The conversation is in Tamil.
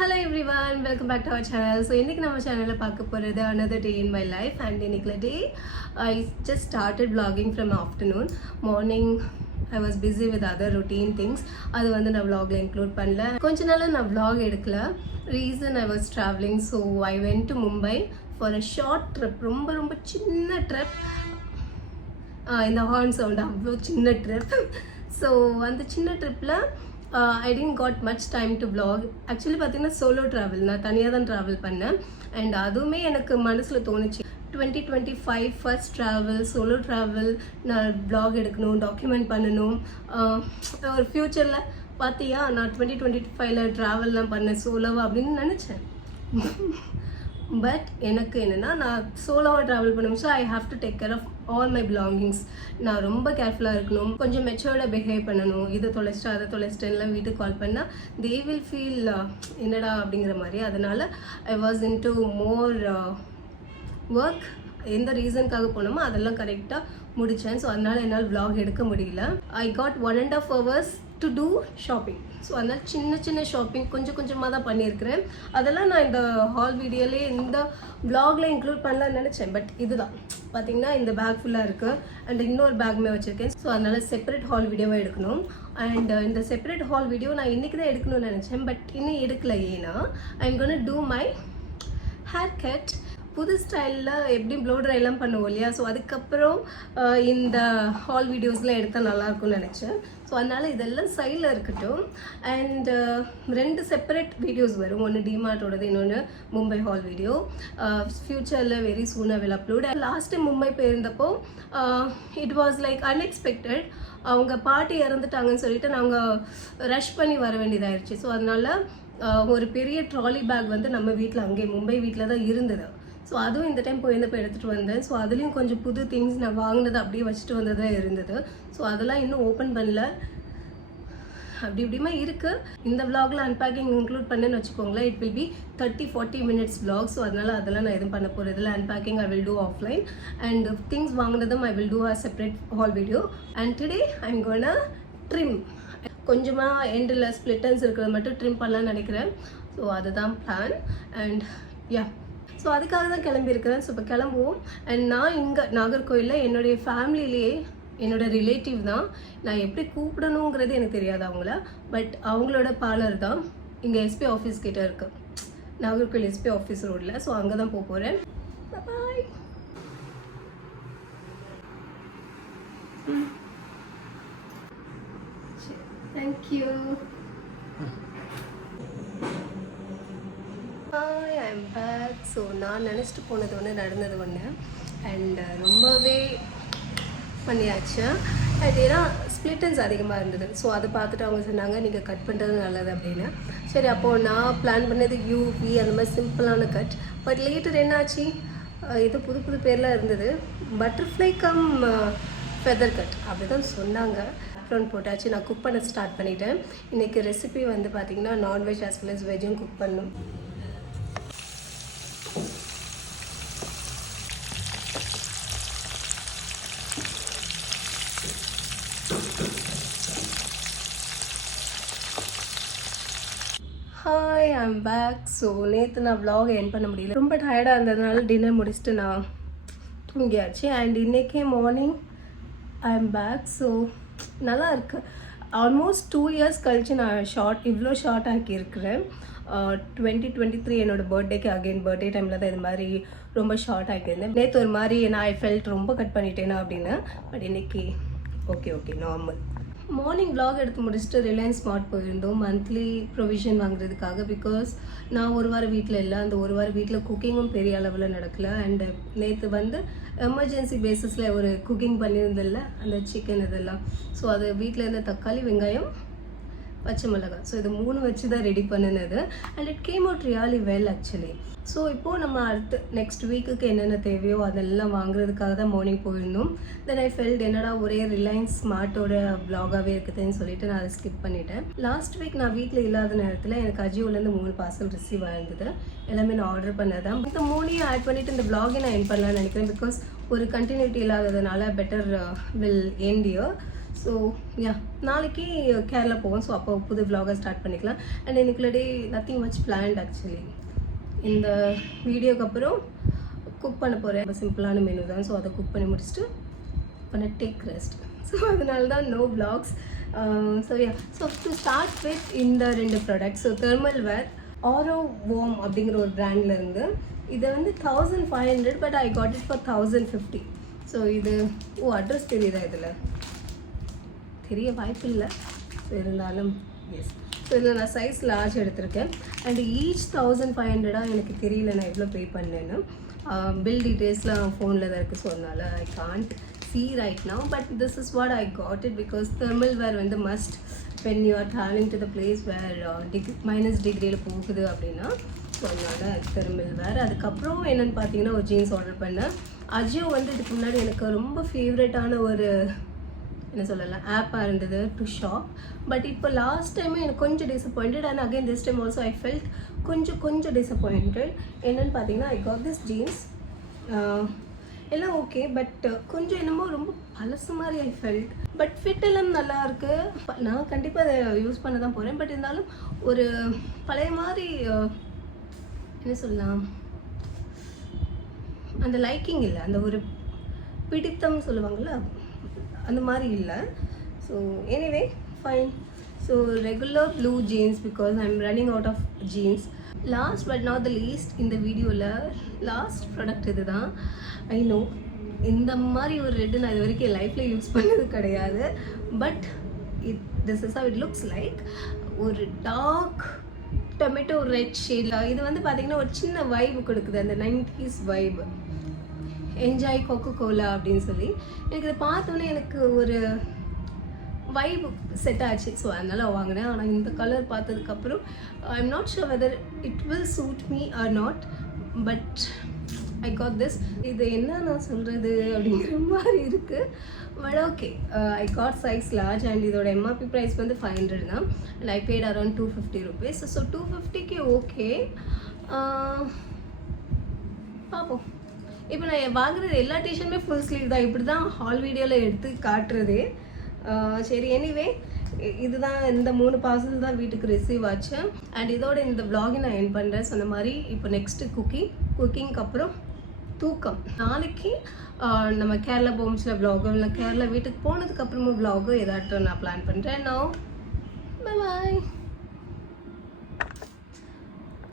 Hello everyone, welcome back to our channel. So இன்னைக்கு நம்ம சேனல்ல பார்க்க போறது another day in my life and இன்னைக்கு day I just started vlogging from afternoon. Morning I was busy with other routine things. அது வந்து நான் vlogல include பண்ணல. கொஞ்ச நாளா நான் vlog எடுக்கல. Reason I was traveling, so I went to Mumbai for a short trip. ரொம்ப சின்ன trip. இந்த ஹார்ன் சவுண்ட் அவ்வளோ சின்ன ட்ரிப். ஸோ அந்த சின்ன ட்ரிப்பில் I didn't got much time to vlog. Actually பார்த்தீங்கன்னா சோலோ ட்ராவல், நான் தனியாக தான் ட்ராவல் பண்ணேன். அண்ட் அதுவுமே எனக்கு மனசில் தோணுச்சு 2025 ஃபர்ஸ்ட் ட்ராவல், சோலோ ட்ராவல், நான் vlog எடுக்கணும், டாக்குமெண்ட் பண்ணணும். ஒரு ஃப்யூச்சரில் பார்த்தியா நான் 2025ல ட்ராவல்லாம் பண்ணேன் சோலோவா அப்படின்னு நினச்சேன். பட் எனக்கு என்னென்னா நான் சோலோவாக ட்ராவல் பண்ணணும். So I have to take care of all my belongings. நான் ரொம்ப கேர்ஃபுல்லாக இருக்கணும், கொஞ்சம் மெச்சூர்டாக பிஹேவ் பண்ணணும். இதை தொலைச்சிட்டு அதை தொலைச்சிட்டேன்லாம் வீட்டுக்கு கால் பண்ணால் தே வில் ஃபீல் என்னடா அப்படிங்கிற மாதிரி. அதனால் I was in to more work. எந்த ரீசனுக்காக போனோமோ அதெல்லாம் கரெக்டாக முடித்தேன். ஸோ அதனால் என்னால் vlog எடுக்க முடியல. I got 1.5 hours to do shopping. So அதனால் சின்ன ஷாப்பிங் கொஞ்சமாக தான் பண்ணியிருக்கிறேன். அதெல்லாம் நான் இந்த ஹால் வீடியோலே இந்த vlogல இன்க்ளூட் பண்ணலான்னு நினச்சேன். பட் இதுதான் பார்த்தீங்கன்னா இந்த பேக் ஃபுல்லாக இருக்குது அண்ட் இன்னொரு பேக்குமே வச்சுருக்கேன். ஸோ அதனால் செப்பரேட் ஹால் வீடியோவாக எடுக்கணும். அண்ட் இந்த செப்பரேட் ஹால் வீடியோ நான் இன்றைக்கி தான் எடுக்கணும்னு நினச்சேன். பட் இன்னும் எடுக்கல. ஏன்னா I am gonna do my haircut. புது ஸ்டைலில் எப்படி ப்ளோ ட்ரைலாம் பண்ணுவோம் இல்லையா. ஸோ அதுக்கப்புறம் இந்த ஹால் வீடியோஸ்லாம் எடுத்தால் நல்லாயிருக்கும்னு நினச்சேன். ஸோ அதனால் இதெல்லாம் சைடில் இருக்கட்டும். அண்ட் 2 செப்பரேட் வீடியோஸ் வரும். ஒன்று டிமார்ட்டோடது, இன்னொன்று மும்பை ஹால் வீடியோ. ஃப்யூச்சரில் very soon I will upload. Last time Mumbai போயிருந்தப்போ இட் வாஸ் லைக் அன்எக்ஸ்பெக்டட். அவங்க பாட்டி இறந்துட்டாங்கன்னு சொல்லிட்டு நாங்கள் ரஷ் பண்ணி வர வேண்டியதாகிடுச்சு. ஸோ அதனால் ஒரு பெரிய ட்ராலி பேக் வந்து நம்ம வீட்டில் அங்கே மும்பை வீட்டில் தான் இருந்தது. ஸோ அதுவும் இந்த டைம் போயிருந்தப்போ எடுத்துகிட்டு வந்தேன். ஸோ அதுலேயும் கொஞ்சம் புது திங்ஸ் நான் வாங்கினது அப்படியே வச்சுட்டு வந்ததாக இருந்தது. ஸோ அதெல்லாம் இன்னும் ஓப்பன் பண்ணல, அப்படி இப்படிமா இருக்குது. இந்த vlogல அன்பேக்கிங் இன்க்ளூட் பண்ணேன்னு வச்சுக்கோங்களேன், it will be 30-40 minutes vlog. So அதனால் அதெல்லாம் நான் எதுவும் பண்ண போகிறது இல்லை. Unpacking I will do offline and things வாங்கினதும் I will do a separate haul video. And today I am gonna trim. கொஞ்சமாக எண்டில் ஸ்ப்ளிட்டன்ஸ் இருக்கிறத மட்டும் ட்ரிம் பண்ணலான்னு நினைக்கிறேன். ஸோ அதுதான் பிளான். அண்ட் யா, ஸோ அதுக்காக தான் கிளம்பியிருக்கிறேன். ஸோ இப்போ கிளம்புவோம். அண்ட் நான் இங்கே நாகர்கோயிலில் என்னுடைய ஃபேமிலியிலேயே என்னோட ரிலேட்டிவ் தான். நான் எப்படி கூப்பிடணுங்கிறது எனக்கு தெரியாது அவங்கள. பட் அவங்களோட பார்லர் தான் இங்கே எஸ்பி ஆஃபீஸ் கிட்டே இருக்குது, நாகர்கோயில் எஸ்பி ஆஃபீஸ் ரோடில். ஸோ அங்கே தான் போக போகிறேன். Bye. Thank you. Hi, I am back. So நான் நினச்சிட்டு போனது ஒன்று, நடந்தது ஒன்று. அண்ட் ரொம்பவே பண்ணியாச்சு. அண்ட் ஏன்னா ஸ்ப்ளிட்டன்ஸ் அதிகமாக இருந்தது. ஸோ அதை பார்த்துட்டு அவங்க சொன்னாங்க நீங்கள் கட் பண்ணுறது நல்லது அப்படின்னு. சரி, அப்போது நான் பிளான் பண்ணது யூவி அந்த மாதிரி சிம்பிளான கட். பட் லேட்டர் என்னாச்சு, இது புது பேர்லாம் இருந்தது. பட்டர்ஃப்ளை கம் ஃபெதர் கட் அப்படி தான் சொன்னாங்க. பேக்ரவுண்ட் போட்டாச்சு. நான் குக் பண்ண ஸ்டார்ட் பண்ணிட்டேன். இன்றைக்கி ரெசிபி வந்து பார்த்திங்கன்னா நான்வெஜ் ஆஸ் வெல் அஸ் வெஜ்ஜும் குக் பண்ணணும். Hi, I am back. So நேற்று நான் vlog எண்ட் பண்ண முடியல, ரொம்ப டயர்டாக இருந்ததுனால டின்னர் முடிச்சுட்டு நான் தூங்கியாச்சு. அண்ட் இன்றைக்கே morning I am back. So நல்லா இருக்குது. ஆல்மோஸ்ட் 2 years கழித்து நான் இவ்வளோ ஷார்ட் ஆக்கியிருக்கிறேன். 2023 என்னோடய பர்த்டேக்கு அகெயின் பர்த்டே டைமில் தான் இது மாதிரி ரொம்ப ஷார்ட் ஆக்கியிருந்தேன். நேற்று ஒரு மாதிரி நான் ஐ ஃபெல்ட் ரொம்ப கட் பண்ணிட்டேனா அப்படின்னு. பட் இன்றைக்கி ஓகே நார்மல். மார்னிங் vlog எடுத்து முடிச்சுட்டு ரிலையன்ஸ் ஸ்மார்ட் போயிருந்தோம் மந்த்லி ப்ரொவிஷன் வாங்குறதுக்காக. பிகாஸ் நான் ஒரு வாரம் வீட்டில் இல்லை. அந்த ஒரு வாரம் வீட்டில் குக்கிங்கும் பெரிய அளவில் நடக்கலை. அண்டு நேற்று வந்து எமர்ஜென்சி பேஸிஸில் ஒரு குக்கிங் பண்ணியிருந்தில்ல, அந்த சிக்கன் இதெல்லாம். ஸோ அது வீட்டில் இருந்த தக்காளி, வெங்காயம், பச்சை மிளகாய், ஸோ இது 3 வச்சு தான் ரெடி பண்ணினது. And it came out really well actually. So இப்போது நம்ம அடுத்து நெக்ஸ்ட் வீக்குக்கு என்னென்ன தேவையோ அதெல்லாம் வாங்குறதுக்காக தான் மார்னிங் போயிருந்தோம். தென் ஐ ஃபெல்ட் என்னடா ஒரே ரிலையன்ஸ் ஸ்மார்ட்டோட vlog-ஆகவே இருக்குதுன்னு சொல்லிட்டு நான் அதை ஸ்கிப் பண்ணிட்டேன். லாஸ்ட் வீக் நான் வீட்டில் இல்லாத நேரத்தில் எனக்கு அஜியோலேருந்து 3 பார்சல் ரிசீவ் ஆயிருந்தது. எல்லாமே நான் ஆர்டர் பண்ணதான். இந்த 3ஐயும் ஆட் பண்ணிவிட்டு இந்த vlog-ஐ நான் எண்ட் பண்ணலான்னு நினைக்கிறேன். பிகாஸ் ஒரு கண்டினியூட்டி இல்லாததுனால better will end year. So yeah நாளைக்கு கேரளா போவோம். ஸோ அப்போ புது vlog ஸ்டார்ட் பண்ணிக்கலாம். அண்ட் இன்னைக்குள்ள டே நத்திங் மச் பிளான்ட் ஆக்சுவலி. இந்த வீடியோக்கு அப்புறம் குக் பண்ண போகிறேன். ரொம்ப சிம்பிளான மெனு தான். ஸோ அதை குக் பண்ணி முடிச்சுட்டு பண்ண டேக் ரெஸ்ட். ஸோ அதனால தான் no vlogs. So yeah so to start with இந்த 2 products. So thermal wear arrow warm அப்படிங்கிற ஒரு பிராண்ட்லேருந்து இதை வந்து 1500 but I got it for 1050. So இது அட்ரஸ் தெரியுதா? இதில் தெரிய வாய்ப்பு இல்லை, இருந்தாலும் எஸ். ஸோ இதில் நான் சைஸ் லார்ஜ் எடுத்திருக்கேன். அண்ட் ஈச் 1500 எனக்கு தெரியல நான் எவ்வளோ பே பண்ணேன்னு. பில் டீட்டெயில்ஸ்லாம் ஃபோனில் தான் இருக்குது. ஸோ அதனால் I can't see right now, but this is what I got it because thermal wear வந்து must when you are traveling to the place where minus degree போகுது அப்படின்னா. ஸோ அதனால் தெர்மல் வேர். அதுக்கப்புறம் என்னென்னு பார்த்தீங்கன்னா ஒரு ஜீன்ஸ் ஆர்டர் பண்ணேன். அஜியோ வந்து இதுக்கு முன்னாடி எனக்கு ரொம்ப ஃபேவரட்டான ஒரு என்ன சொல்லலாம் ஆப்பாக இருந்தது டு ஷாப். பட் இப்போ லாஸ்ட் டைமே எனக்கு கொஞ்சம் disappointed. And again this time also I felt கொஞ்சம் டிசப்பாயிண்டட். என்னென்னு பார்த்தீங்கன்னா ஐ காட் திஸ் ஜீன்ஸ் எல்லாம் ஓகே, பட் கொஞ்சம் என்னமோ ரொம்ப பழசு மாதிரி ஐ ஃபெல்ட். பட் ஃபிட் எல்லாம் நல்லா இருக்கு. நான் கண்டிப்பாக அதை யூஸ் பண்ண தான் போகிறேன். பட் இருந்தாலும் ஒரு பழைய மாதிரி என்ன சொல்லலாம் அந்த லைக்கிங் இல்லை, அந்த ஒரு பிடித்தம் சொல்லுவாங்கள்ல அந்த மாதிரி இல்லை. So anyway fine. So regular blue jeans because I am running out of jeans. Last but not the least இந்த வீடியோவில் லாஸ்ட் ப்ராடக்ட் இது தான். ஐ நோ இந்த மாதிரி ஒரு ரெட்டு நான் இது வரைக்கும் என் லைஃப்பில் யூஸ் பண்ணது கிடையாது. But this is how it looks like. ஒரு டார்க் டொமேட்டோ ரெட் ஷேடில் இது வந்து பார்த்திங்கன்னா ஒரு சின்ன வைப் கொடுக்குது, அந்த 90s vibe. Enjoy cocoa Cola அப்படின்னு சொல்லி எனக்கு இதை பார்த்தோன்னே எனக்கு ஒரு வைப் செட் ஆச்சு. ஸோ அதனால் வாங்கினேன். ஆனால் இந்த கலர் பார்த்ததுக்கப்புறம் I am not sure whether it will suit me or not, but I got this. இது என்ன நான் சொல்கிறது அப்படிங்கிற மாதிரி இருக்குது. But okay I got size large. And இதோட எம்ஆர்பி ப்ரைஸ் வந்து 500 தான். And I paid around 250 rupees. So 250க்கு ஓகே. பார்ப்போம். இப்போ நான் வாங்குறது எல்லா டிஷர்ட்டுமே ஃபுல் ஸ்லீவ் தான். இப்படி தான் ஹால் வீடியோவில் எடுத்து காட்டுறதே. சரி எனிவே இதுதான் இந்த 3 பார்சல் தான் வீட்டுக்கு ரிசீவ் ஆச்சு. அண்ட் இதோட இந்த vlog நான் எண்ட் பண்ணுறேன். சொன்ன மாதிரி இப்போ நெக்ஸ்ட்டு குக்கிங்க்கு அப்புறம் தூக்கம். நாளைக்கு நம்ம கேரளா போம்ஸில் vlog இல்லை கேரளா வீட்டுக்கு போனதுக்கப்புறமும் vlog ஏதாட்டும் நான் பிளான் பண்ணுறேன். நான் பை பாய்.